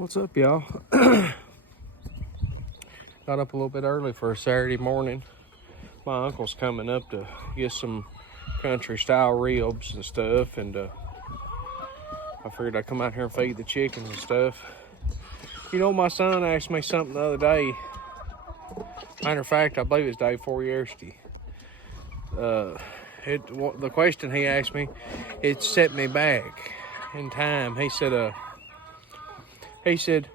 What's up, y'all? Got up a little bit early for a Saturday morning. My uncle's coming up to get some country style ribs and stuff, and I figured I'd come out here and feed the chickens and stuff. You know, my son asked me something the other day. Matter of fact, I believe it's day before yesterday. The question he asked me, it set me back in time. He said,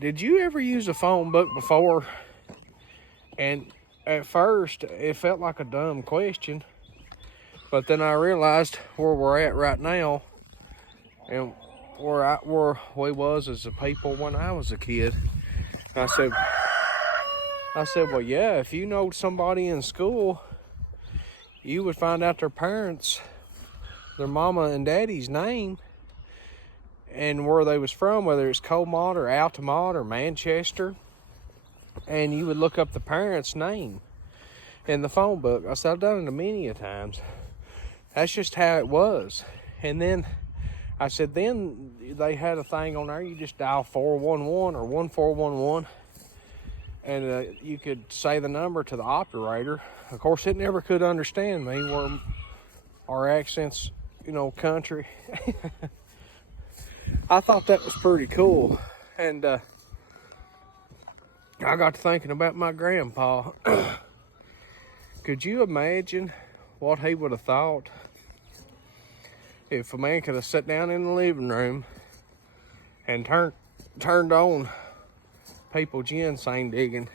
did you ever use a phone book before? And at first, it felt like a dumb question. But then I realized where we're at right now and where we was as a people when I was a kid. I said, well, yeah, if you know somebody in school, you would find out their parents, their mama and daddy's name, and where they was from, whether it's Comont or Altamont or Manchester, and you would look up the parents' name in the phone book. I said, I've done it many a times. That's just how it was. And then I said, then they had a thing on there, you just dial 411 or 1411, and you could say the number to the operator. Of course, it never could understand me, where our accents, country. I thought that was pretty cool. And I got to thinking about my grandpa. Could you imagine what he would have thought if a man could have sat down in the living room and turned on people ginseng digging?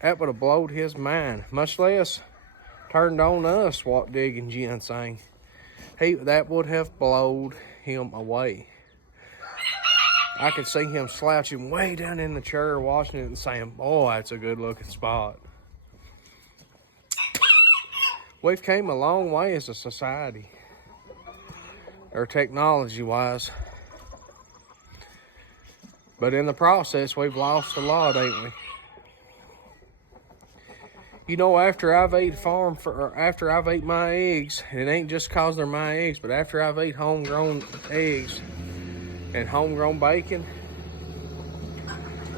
That would have blowed his mind, much less turned on us what digging ginseng. That would have blowed him away. I could see him slouching way down in the chair watching it and saying, boy, that's a good looking spot. We've came a long way as a society, or technology wise, but in the process we've lost a lot, ain't we? After I've ate my eggs, and it ain't just cause they're my eggs, but after I've ate homegrown eggs and homegrown bacon,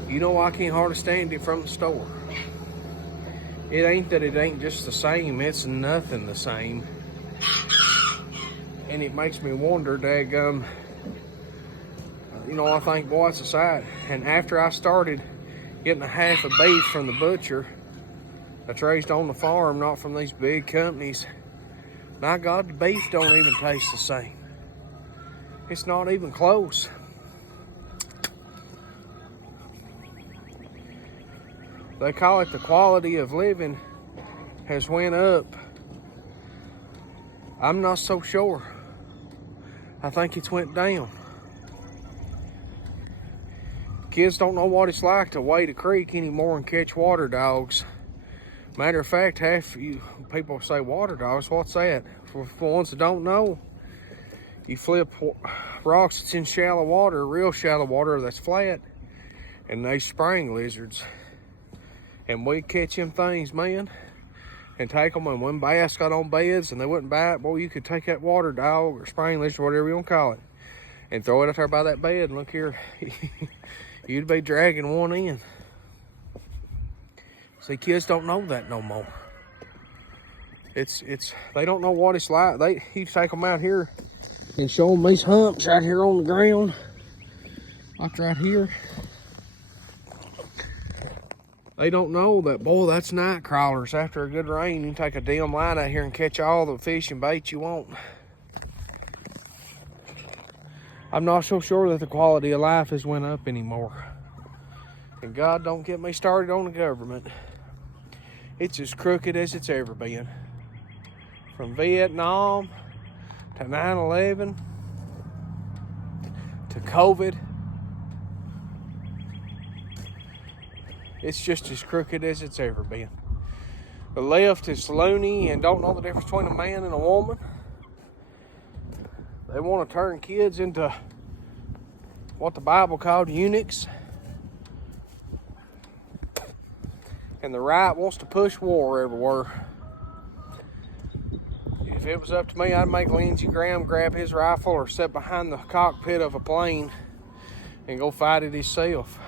I can't hardly stand it from the store. It ain't just the same, it's nothing the same. And it makes me wonder, daggum, I think, boy, it's a sight. And after I started getting a half of beef from the butcher, that's raised on the farm, not from these big companies, my God, the beef don't even taste the same. It's not even close. They call it the quality of living has went up. I'm not so sure. I think it's went down. Kids don't know what it's like to wade a creek anymore and catch water dogs. Matter of fact, half you people say water dogs. What's that? For ones that don't know, you flip rocks that's in shallow water, real shallow water that's flat, and they spring lizards. And we catch them things, man, and take them. And when bass got on beds and they wouldn't bite, boy, you could take that water dog or spring lizard, whatever you want to call it, and throw it out there by that bed. And look here, you'd be dragging one in. See, kids don't know that no more. They don't know what it's like. You take them out here and show them these humps right here on the ground, like right here. They don't know that, boy, that's night crawlers. After a good rain, you can take a dim light out here and catch all the fish and bait you want. I'm not so sure that the quality of life has went up anymore. And God, don't get me started on the government. It's as crooked as it's ever been. From Vietnam to 9/11 to COVID. It's just as crooked as it's ever been. The left is loony and don't know the difference between a man and a woman. They want to turn kids into what the Bible called eunuchs. And the right wants to push war everywhere. If it was up to me, I'd make Lindsey Graham grab his rifle or sit behind the cockpit of a plane and go fight it himself.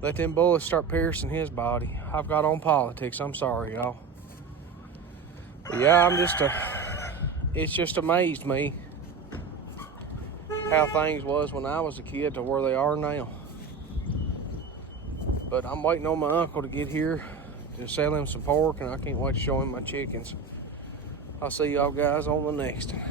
Let them bullets start piercing his body. I've got on politics. I'm sorry, y'all. But yeah, it's just amazed me how things was when I was a kid to where they are now. But I'm waiting on my uncle to get here to sell him some pork, and I can't wait to show him my chickens. I'll see y'all guys on the next one.